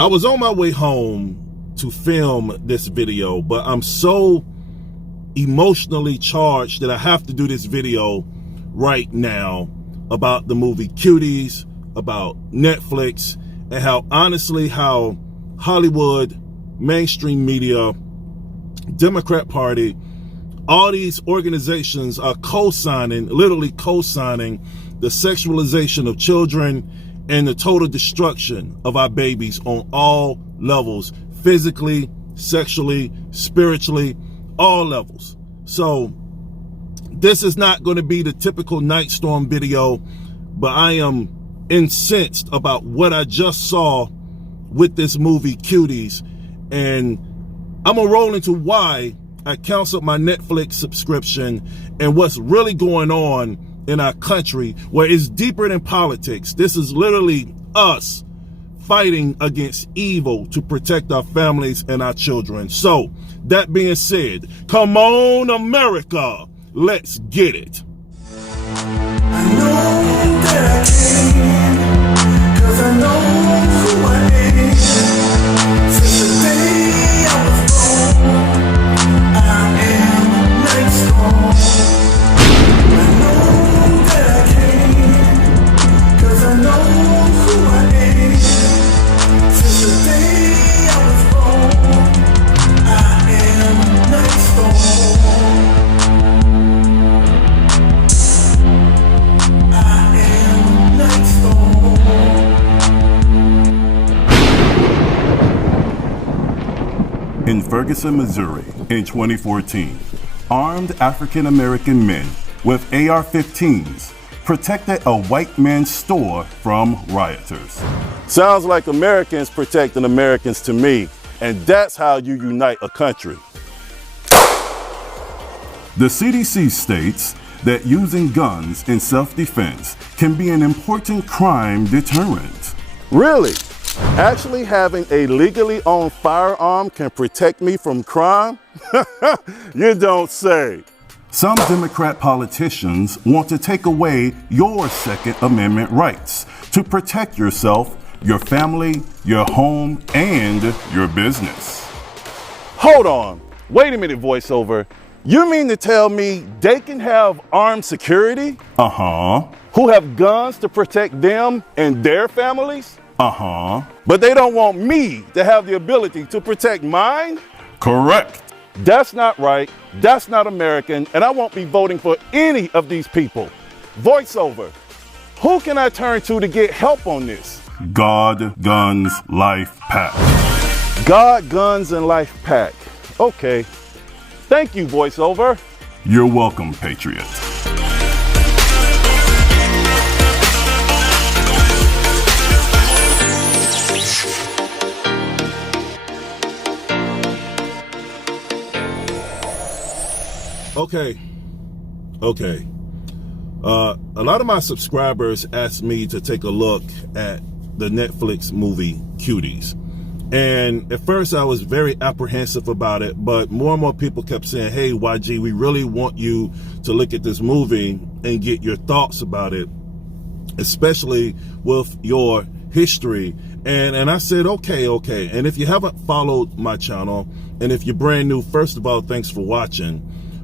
I was on my way home to film this video, but I'm so emotionally charged that I have to do this video right now about the movie Cuties, about Netflix, and how honestly how Hollywood, mainstream media, Democrat Party, all these organizations are co-signing, literally co-signing the sexualization of children and the total destruction of our babies on all levels, physically, sexually, spiritually, all levels. So this is not going to be the typical Night Storm video, but I am incensed about what I just saw with this movie Cuties, and I'm gonna roll into why I canceled my Netflix subscription and what's really going on in our country, where it's deeper than politics. This is literally us fighting against evil to protect our families and our children. So that being said, come on America, let's get it. I know that I can, 'cause I know who I am. Since the day I was born, I am Night Storm. I know that I can, 'cause I know who I am. Since the day I was born, I am Night Storm. In Ferguson, Missouri, in 2014, armed African-American men with AR-15s protected a white man's store from rioters. Sounds like Americans protecting Americans to me, and that's how you unite a country. The CDC states that using guns in self-defense can be an important crime deterrent. Really? Actually having a legally owned firearm can protect me from crime? You don't say. Some Democrat politicians want to take away your Second Amendment rights to protect yourself, your family, your home, and your business. Hold on. Wait a minute, voiceover. You mean to tell me they can have armed security? Uh-huh. Who have guns to protect them and their families? Uh-huh. But they don't want me to have the ability to protect mine? Correct. That's not right. That's not American. And I won't be voting for any of these people. Voiceover. Who can I turn to get help on this? God, Guns, Life Pack. God, Guns, and Life Pack. Okay. Thank you, voiceover. You're welcome, Patriot. Okay. A lot of my subscribers asked me to take a look at the Netflix movie Cuties. And at first I was very apprehensive about it, but more and more people kept saying, hey, YG, we really want you to look at this movie and get your thoughts about it, especially with your history. And I said, okay. And if you haven't followed my channel, and if you're brand new, first of all, thanks for watching.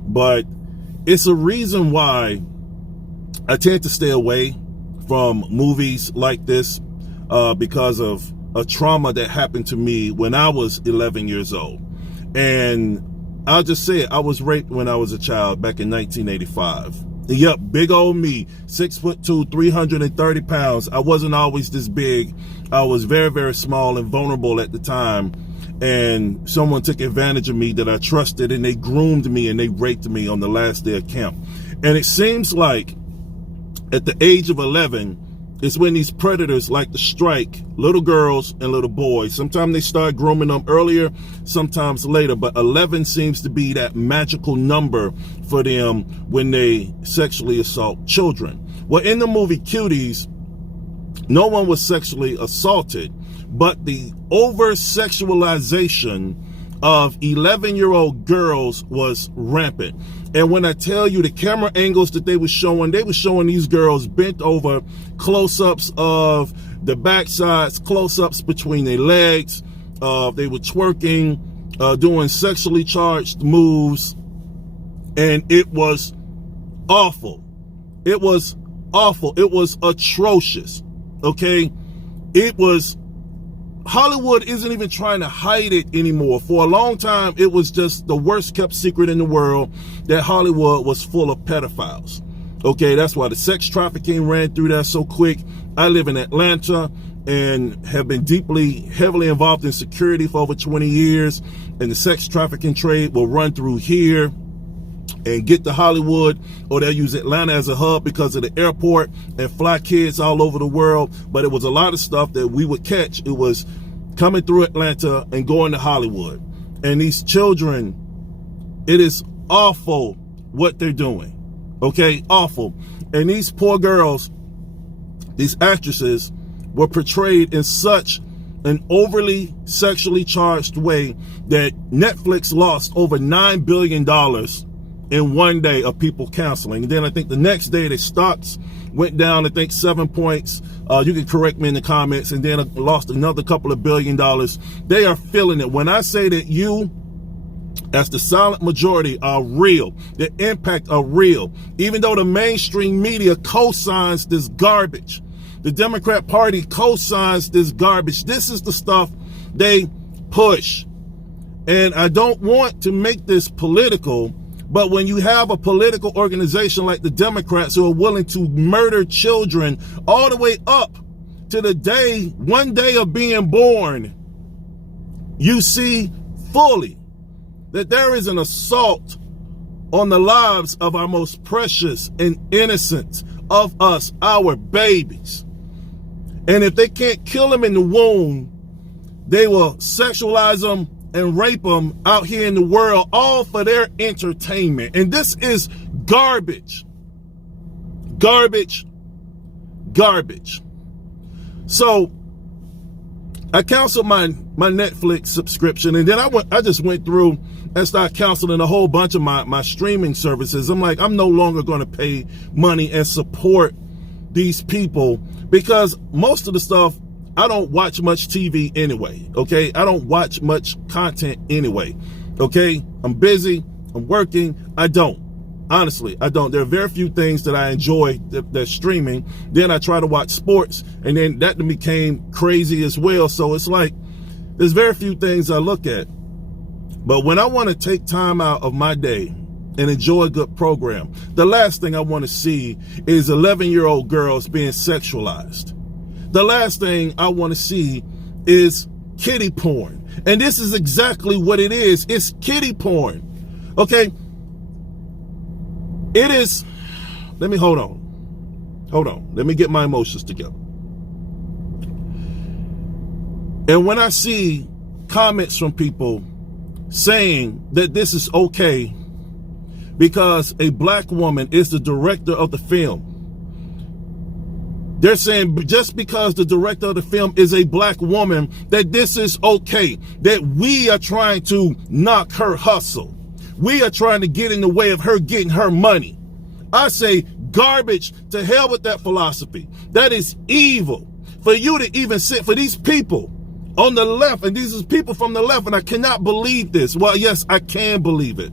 But it's a reason why I tend to stay away from movies like this because of a trauma that happened to me when I was 11 years old. And I'll just say it, I was raped when I was a child back in 1985. Yep, big old me, 6'2", 330 pounds. I wasn't always this big. I was very, very small and vulnerable at the time. And someone took advantage of me that I trusted, and they groomed me and they raped me on the last day of camp. And it seems like at the age of 11, it's when these predators like to strike little girls and little boys. Sometimes they start grooming them earlier, sometimes later, but 11 seems to be that magical number for them when they sexually assault children. Well, in the movie Cuties, no one was sexually assaulted, but the over-sexualization of 11-year-old girls was rampant. And when I tell you the camera angles that they were showing these girls bent over, close-ups of the backsides, close-ups between their legs. They were twerking, doing sexually charged moves, and it was awful. It was awful. It was atrocious. Okay? Hollywood isn't even trying to hide it anymore. For a long time, it was just the worst kept secret in the world that Hollywood was full of pedophiles. Okay, that's why the sex trafficking ran through there so quick. I live in Atlanta and have been heavily involved in security for over 20 years. And the sex trafficking trade will run through here and get to Hollywood, or they'll use Atlanta as a hub because of the airport and fly kids all over the world. But it was a lot of stuff that we would catch. It was coming through Atlanta and going to Hollywood. And these children, it is awful what they're doing. Okay, awful. And these poor girls, these actresses, were portrayed in such an overly sexually charged way that Netflix lost over $9 billion in one day of people canceling. And then I think the next day the stocks went down, I think 7 points. You can correct me in the comments. And then lost another couple of $1 billion. They are feeling it. When I say that you, as the silent majority, are real, the impact are real, even though the mainstream media co-signs this garbage, the Democrat Party co-signs this garbage, this is the stuff they push. And I don't want to make this political, but when you have a political organization like the Democrats who are willing to murder children all the way up to the one day of being born, you see fully that there is an assault on the lives of our most precious and innocent of us, our babies. And if they can't kill them in the womb, they will sexualize them and rape them out here in the world, all for their entertainment. And this is garbage. Garbage. Garbage. So I canceled my Netflix subscription, and then I just went through and started canceling a whole bunch of my streaming services. I'm like, I'm no longer going to pay money and support these people, because most of the stuff, I don't watch much TV anyway, okay? I don't watch much content anyway, okay? I'm busy, I'm working, I don't. Honestly, I don't. There are very few things that I enjoy that's streaming. Then I try to watch sports, and then that became crazy as well. So it's like, there's very few things I look at. But when I want to take time out of my day and enjoy a good program, the last thing I want to see is 11-year-old girls being sexualized. The last thing I want to see is kiddie porn. And this is exactly what it is. It's kiddie porn. Okay? It is, hold on. Let me get my emotions together. And when I see comments from people saying that this is okay because a black woman is the director of the film, they're saying just because the director of the film is a black woman, that this is okay, that we are trying to knock her hustle. We are trying to get in the way of her getting her money. I say garbage, to hell with that philosophy. That is evil. For you to even sit, for these people on the left, and these are people from the left, and I cannot believe this. Well, yes, I can believe it.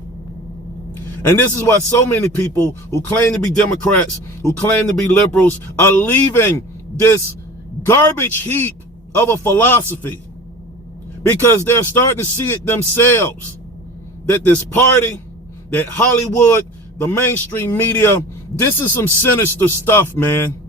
And this is why so many people who claim to be Democrats, who claim to be liberals, are leaving this garbage heap of a philosophy, because they're starting to see it themselves, that this party, that Hollywood, the mainstream media, this is some sinister stuff, man.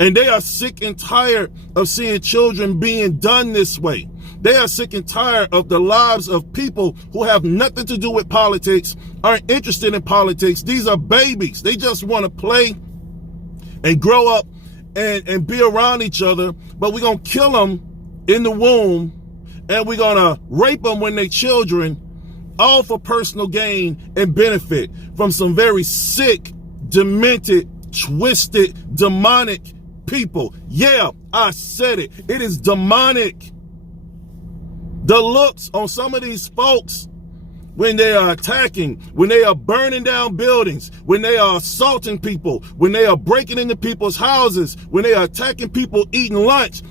And they are sick and tired of seeing children being done this way. They are sick and tired of the lives of people who have nothing to do with politics, aren't interested in politics. These are babies. They just want to play and grow up and be around each other. But we're going to kill them in the womb, and we're going to rape them when they're children, all for personal gain and benefit from some very sick, demented, twisted, demonic people. Yeah, I said it. It is demonic. The looks on some of these folks when they are attacking, when they are burning down buildings, when they are assaulting people, when they are breaking into people's houses, when they are attacking people eating lunch,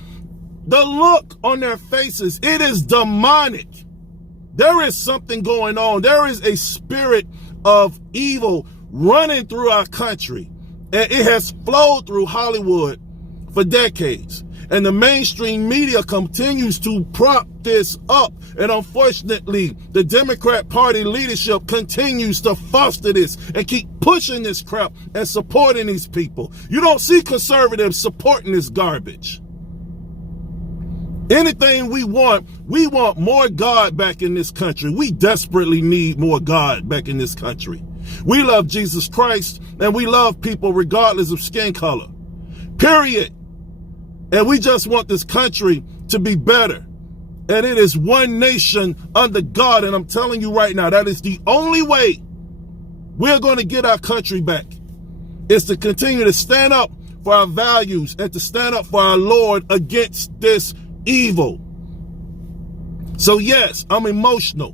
the look on their faces, it is demonic. There is something going on. There is a spirit of evil running through our country, and it has flowed through Hollywood for decades. And the mainstream media continues to prop this up. And unfortunately, the Democrat Party leadership continues to foster this and keep pushing this crap and supporting these people. You don't see conservatives supporting this garbage. Anything we want more God back in this country. We desperately need more God back in this country. We love Jesus Christ, and we love people regardless of skin color. Period. And we just want this country to be better. And it is one nation under God. And I'm telling you right now, that is the only way we're going to get our country back, is to continue to stand up for our values and to stand up for our Lord against this evil. So yes, I'm emotional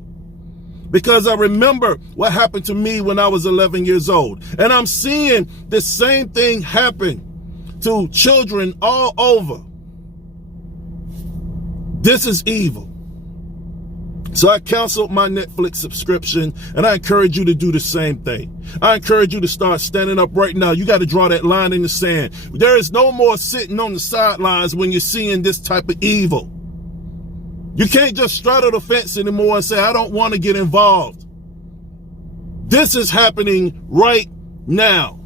because I remember what happened to me when I was 11 years old. And I'm seeing the same thing happen to children all over. This is evil. So I canceled my Netflix subscription, and I encourage you to do the same thing. I encourage you to start standing up right now. You got to draw that line in the sand. There is no more sitting on the sidelines when you're seeing this type of evil. You can't just straddle the fence anymore and say, I don't want to get involved. This is happening right now.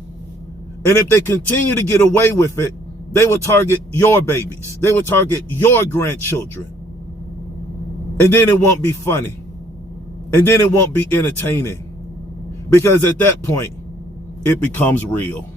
And if they continue to get away with it, they will target your babies. They will target your grandchildren. And then it won't be funny. And then it won't be entertaining. Because at that point, it becomes real.